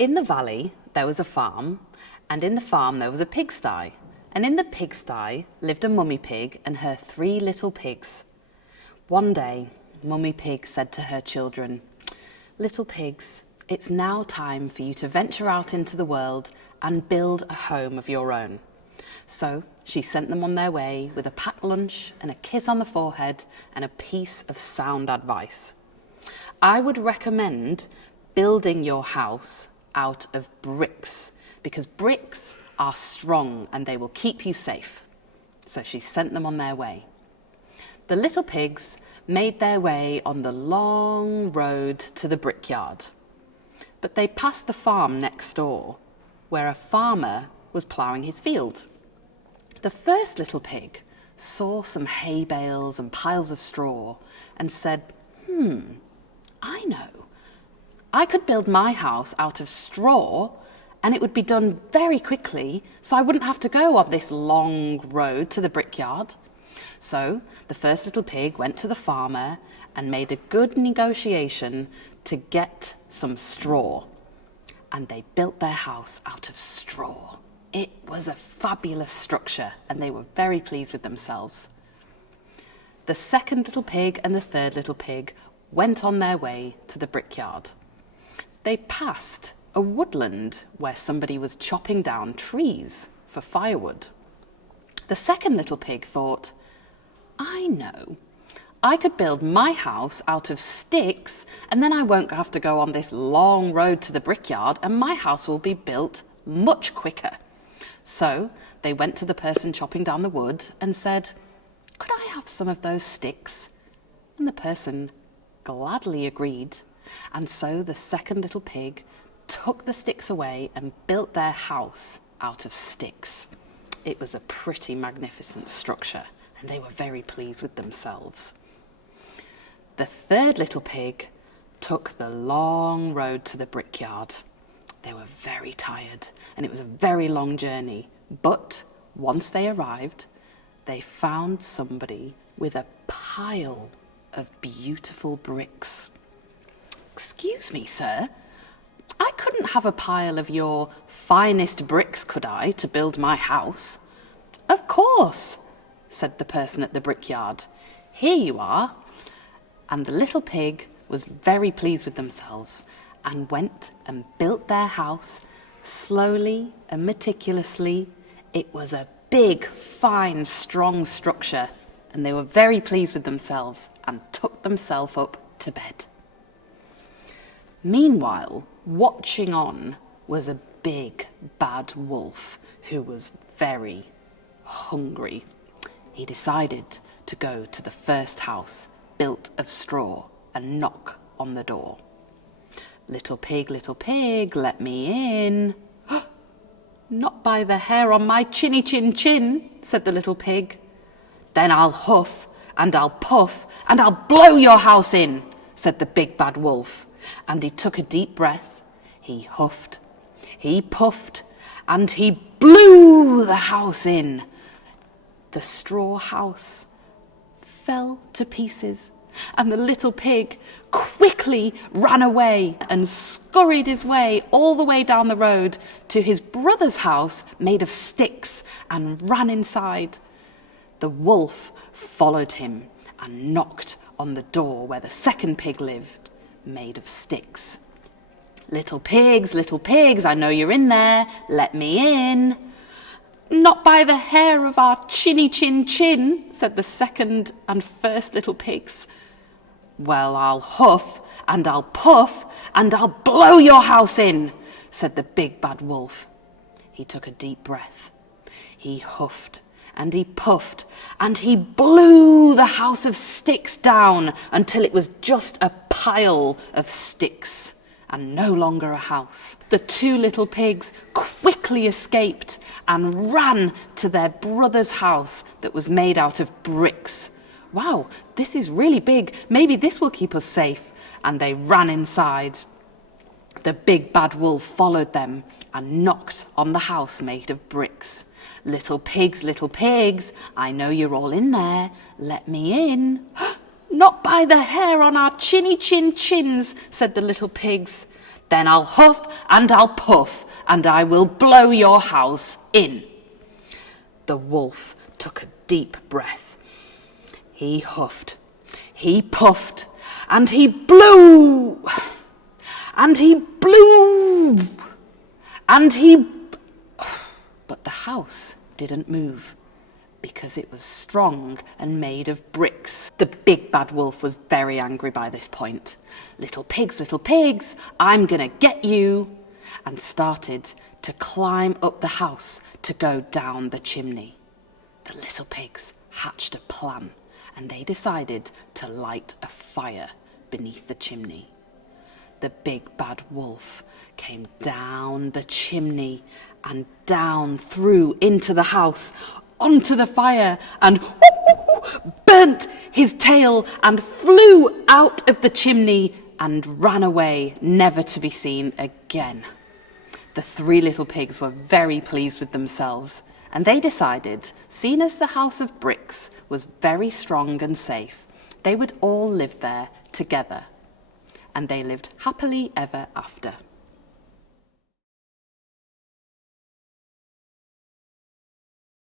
In the valley there was a farm, and in the farm there was a pigsty, and in the pigsty lived a mummy pig and her 3 little pigs. One day, Mummy Pig said to her children, "Little pigs, it's now time for you to venture out into the world and build a home of your own." So she sent them on their way with a packed lunch and a kiss on the forehead and a piece of sound advice. I would recommend building your house out of bricks, because bricks are strong and they will keep you safe. So she sent them on their way. The little pigs made their way on the long road to the brickyard. But they passed the farm next door, where a farmer was ploughing his field. The first little pig saw some hay bales and piles of straw and said, I know. I could build my house out of straw and it would be done very quickly, so I wouldn't have to go on this long road to the brickyard. So the first little pig went to the farmer and made a good negotiation to get some straw. And they built their house out of straw. It was a fabulous structure and they were very pleased with themselves. The second little pig and the third little pig went on their way to the brickyard. They passed a woodland where somebody was chopping down trees for firewood. The second little pig thought, I know. I could build my house out of sticks and then I won't have to go on this long road to the brickyard and my house will be built much quicker. So they went to the person chopping down the wood and said, "Could I have some of those sticks?" And the person gladly agreed. And so the second little pig took the sticks away and built their house out of sticks. It was a pretty magnificent structure and they were very pleased with themselves. The third little pig took the long road to the brickyard. They were very tired and it was a very long journey, but once they arrived, they found somebody with a pile of beautiful bricks. "Excuse me, sir, I couldn't have a pile of your finest bricks, could I, to build my house?" "Of course," said the person at the brickyard. "Here you are." And the little pig was very pleased with themselves and went and built their house slowly and meticulously. It was a big, fine, strong structure, and they were very pleased with themselves and took themselves up to bed. Meanwhile, watching on was a big, bad wolf who was very hungry. He decided to go to the first house built of straw and knock on the door. Little pig, let me in." "Not by the hair on my chinny chin chin," said the little pig. "Then I'll huff and I'll puff and I'll blow your house in," said the big bad wolf. And he took a deep breath, he huffed, he puffed, and he blew the house in. The straw house fell to pieces, and the little pig quickly ran away and scurried his way all the way down the road to his brother's house made of sticks and ran inside. The wolf followed him and knocked on the door where the second pig lived, made of sticks. Little pigs, I know you're in there, let me in." "Not by the hair of our chinny chin chin," said the second and first little pigs. "Well, I'll huff and I'll puff and I'll blow your house in," said the big bad wolf. He took a deep breath. He huffed and he puffed and he blew the house of sticks down until it was just a pile of sticks and no longer a house. The 2 little pigs quickly escaped and ran to their brother's house that was made out of bricks. "Wow, this is really big. Maybe this will keep us safe." And they ran inside. The big bad wolf followed them and knocked on the house made of bricks. Little pigs, I know you're all in there, let me in." "Not by the hair on our chinny chin chins," said the little pigs. Then I'll huff and I'll puff, and I will blow your house in." The wolf took a deep breath. He huffed, he puffed, and he blew, and he blew, and he... But the house didn't move, because it was strong and made of bricks. The big bad wolf was very angry by this point. Little pigs, I'm gonna get you," and started to climb up the house to go down the chimney. The little pigs hatched a plan, and they decided to light a fire beneath the chimney. The big bad wolf came down the chimney and down through into the house, onto the fire, and burnt his tail and flew out of the chimney and ran away, never to be seen again. The three little pigs were very pleased with themselves, and they decided, seeing as the house of bricks was very strong and safe, they would all live there together. And they lived happily ever after.